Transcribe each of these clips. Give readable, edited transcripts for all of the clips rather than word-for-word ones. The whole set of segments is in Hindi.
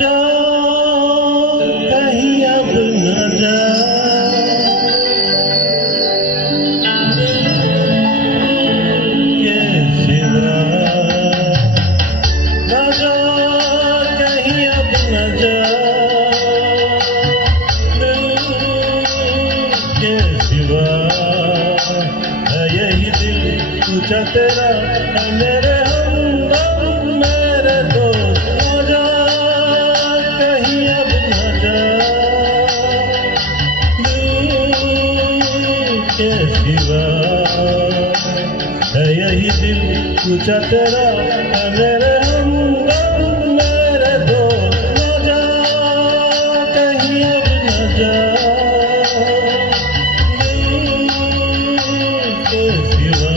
जा कहीं अब न जा के सिवा न जा कहीं अब न जा के सिवा है यही दिल पूछा तेरा है मेरे हमदम मेरे दोस्त न जा कहीं अब न जा के सिवा है यही दिल पूछा तेरा है मेरे हमदम मेरे दोस्त न जा कहीं अब न जा के सिवा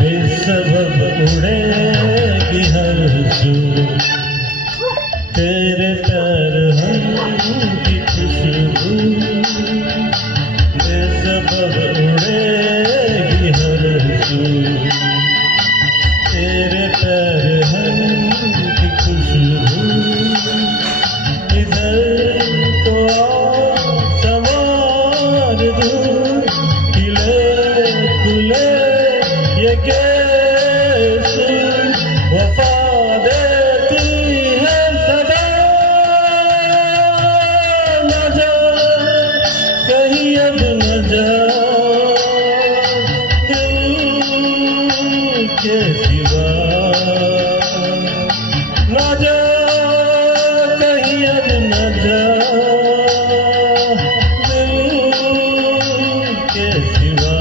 बेसबब उड़ेगी हर सू तेरे प्यार हम की खुशबू बेसबब उड़ेगी हर सू तेरे प्यार हम की खुशबू इधर तो आ संवार दूँ खिले खुले ये कैसी वफा देती है सदा न जा कहीं अब न जा दिल के सिवा न जा कहीं अब न जा दिल के सिवा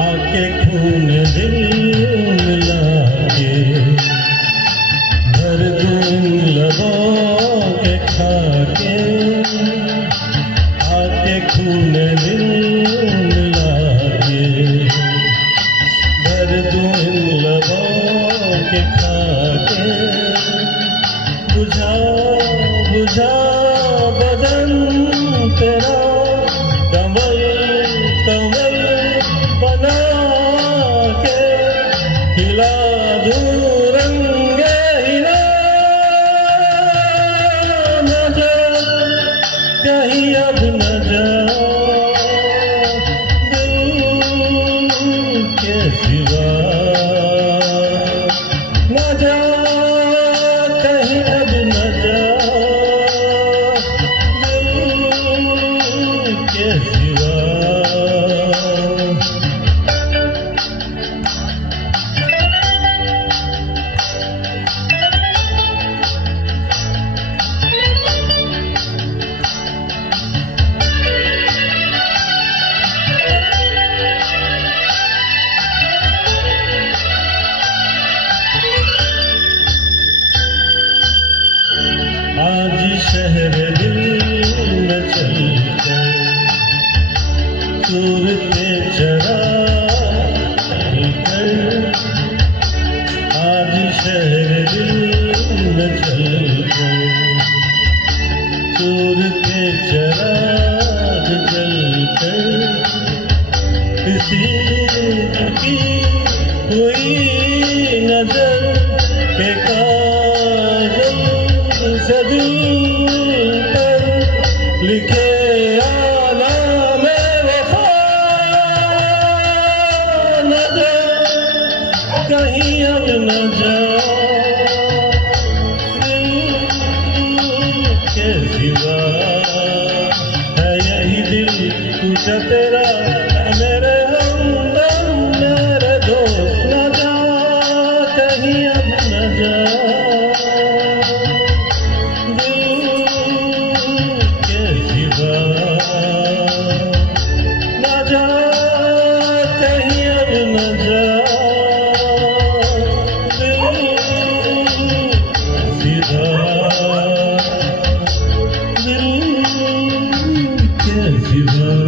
आके खून दिल मिला के भर दूं लबों के खाके आके खून दिल मिला के भर दूं लबों के खाके बुझा बुझा बदन तेरा कमल कमल बना के हिला दूं रंगे हिला न जा कहीं अब न जा दिल के सिवा न जा कहीं अब न जा दिल के सिवा आज शहर दिल में चलकर सूरते चरा कर आज शहर दिल में चलकर सूरते चरा जलकर किसी की हुई नजर के काजल से दिल पर लिखे आना में वफा न जा कहीं अब न जा दिल हमेशा तेरा मेरे हमदम मेरे दोस्त न जा कहीं अब न जा दिल के सिवा न जा कहीं अब न जा दिल सिवा दिल के सिवा